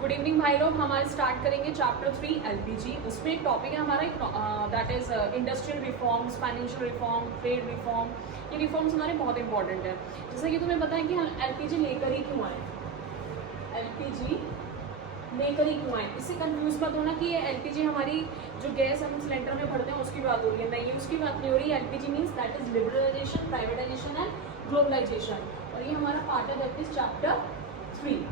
Good evening भाई लोग, हमारे स्टार्ट करेंगे चैप्टर 3 एलपीजी। उसमें एक टॉपिक है हमारा that is industrial reforms, financial reform, trade reform. ये रिफॉर्म्स हमारे बहुत इंपॉर्टेंट है। जैसा कि तुम्हें पता है कि हम एलपीजी लेकर ही क्यों आए, एलपीजी लेकर ही क्यों आए। इससे कंफ्यूज मत होना कि ये एलपीजी हमारी जो गैस हम सिलेंडर में भरते हैं उसकी बात हो रही है, नहीं, उसकी बात नहीं हो रही। LPG means that is liberalisation, privatisation and globalisation, और ये हमारा पार्ट है that is chapter 3।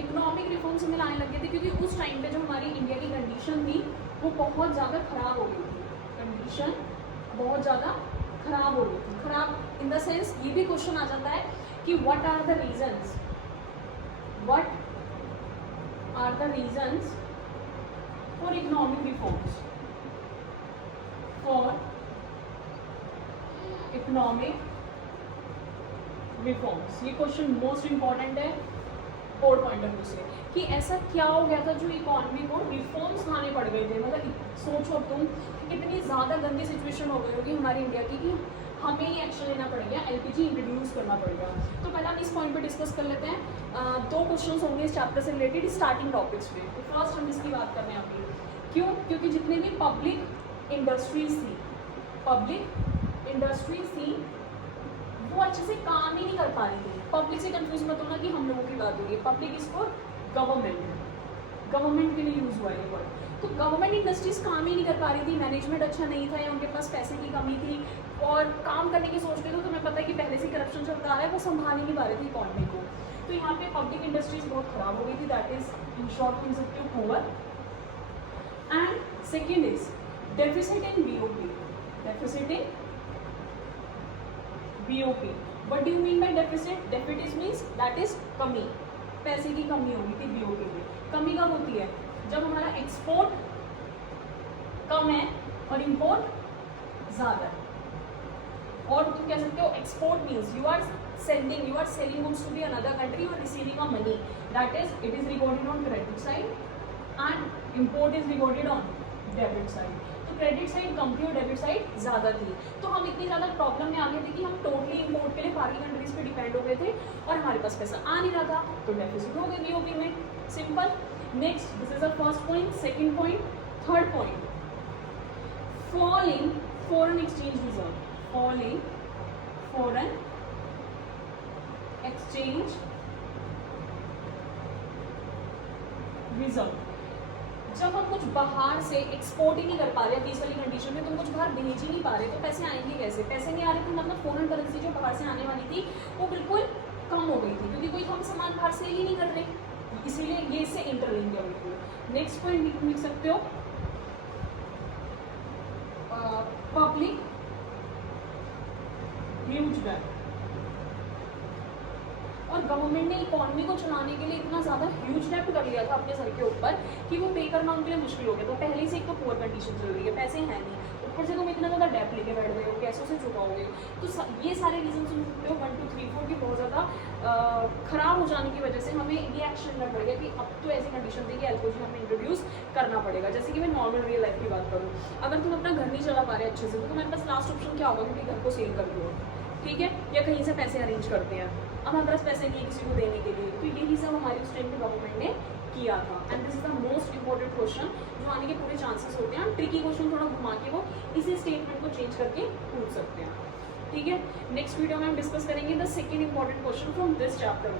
Economic reforms हमें लाने लगे थे क्योंकि उस टाइम पे जो हमारी इंडिया की कंडीशन थी वो बहुत ज़्यादा ख़राब हो गई थी। कंडीशन बहुत ज़्यादा ख़राब हो गई थी। ख़राब इन द सेंस ये भी क्वेश्चन आ जाता है कि what are the reasons, what are the reasons for economic reforms, for economic reforms. ये क्वेश्चन मोस्ट इंपॉर्टेंट है बोर्ड पॉइंट ऑफ व्यू से कि ऐसा क्या हो गया था जो इकोनॉमी को रिफॉर्म्स लाने पड़ गए थे। मतलब सोचो तुम, इतनी ज़्यादा गंदी सिचुएशन हो गई होगी हमारी इंडिया की कि हमें ही एक्शन लेना पड़ेगा, एलपीजी इंट्रोड्यूस करना पड़ेगा। तो पहले हम इस पॉइंट पे डिस्कस कर लेते हैं। 2 क्वेश्चंस होंगे इस चैप्टर से रिलेटेड स्टार्टिंग टॉपिक्स पे। तो फर्स्ट हम इसकी बात कर रहे हैं अभी। क्यों? क्योंकि जितने भी पब्लिक इंडस्ट्रीज थी, पब्लिक इंडस्ट्रीज थी वो अच्छे से काम ही नहीं कर पा रही थी। पब्लिक से कंफ्यूज मत होना कि हम लोगों की बात हो रही है। पब्लिक इसको गवर्नमेंट के लिए यूज़ हुआ है ये वर्ड। तो गवर्नमेंट इंडस्ट्रीज काम ही नहीं कर पा रही थी, मैनेजमेंट अच्छा नहीं था या उनके पास पैसे की कमी थी और काम करने की सोचते थे। तो तुम्हें पता है कि पहले से करप्शन चलता आ रहा है, वो संभाल ही नहीं पा रही थी इकॉनमी को। तो यहाँ पे पब्लिक इंडस्ट्रीज बहुत खराब हो गई थी, दैट इज इन शॉर्ट कह सकते हो poor. And second is deficit in BOP, deficit in BOP. What do you mean by deficit? Deficit means that is कमी, पैसे की कमी होगी थी बीओपी में। कमी कब होती है? जब हमारा एक्सपोर्ट कम है और इंपोर्ट ज़्यादा है। और तुम कह सकते हो export means you are sending, you are selling goods to be another country और receiving a money, that is it is recorded on credit side and import is recorded on debit side. तो credit side कम थी और debit side ज़्यादा थी। तो हम इतनी ज़्यादा प्रॉब्लम में आ गए थे कि हम टोटली इंपोर्ट के लिए बाहरी कंट्रीज पे डिपेंड हो गए थे और हमारे पास पैसा आ नहीं रहा था, तो डेफिसिट हो गई बीओपी में। Simple. Next, this is the first point. Second point, third point, fall in foreign exchange reserve, fall in foreign exchange reserve. जब हम कुछ बाहर से एक्सपोर्ट ही नहीं कर पा रहे अभी इस वाली कंडीशन में, तुम कुछ बाहर भेज ही नहीं पा रहे, तो पैसे आएंगे कैसे? पैसे नहीं आ रहे तो मतलब फॉरेन करेंसी जो बाहर से आने वाली थी वो बिल्कुल कम हो गई थी क्योंकि कोई हम सामान बाहर से ही नहीं कर रहे, इसीलिए ये इससे इंटरलिंक है बिल्कुल। नेक्स्ट पॉइंट लिख सकते हो पब्लिक ह्यूज डेट। और गवर्नमेंट ने इकोनॉमी को चलाने के लिए इतना ज़्यादा ह्यूज डेप्ट कर लिया था अपने सर के ऊपर कि वो पे करना उनके लिए मुश्किल हो गया। तो पहले से एक तो पुअर कंडीशन चल रही है, पैसे हैं नहीं, ऊपर से तुम इतना ज़्यादा डेप्ट लेके बैठ गए हो, कैसों से चुकाओगे? तो ये सारे रीजन सुन सकते हो 1 2 3 4 की बहुत ज़्यादा ख़राब हो जाने की वजह से हमें ये एक्शन लेना पड़ गया कि अब तो ऐसी कंडीशन थी कि एलपीजी हमें इंट्रोड्यूस करना पड़ेगा। जैसे कि मैं नॉर्मल रियल लाइफ की बात करूँ, अगर तुम अपना घर नहीं चला पा रहे अच्छे से तो तुम्हारे पास लास्ट ऑप्शन क्या होगा कि घर को सेल कर दो, ठीक है, या कहीं से पैसे अरेंज करते हैं। अब हमारे पास पैसे नहीं है किसी को देने के लिए, तो यही सब हमारी उस टाइम पे गवर्नमेंट ने किया था। And this is the most important question जो आने के पूरे चांसेस होते हैं। हम ट्रिकी क्वेश्चन थोड़ा घुमा के वो इसी स्टेटमेंट को चेंज करके पूछ सकते हैं, ठीक है। नेक्स्ट वीडियो में हम डिस्कस करेंगे the second important question from this chapter.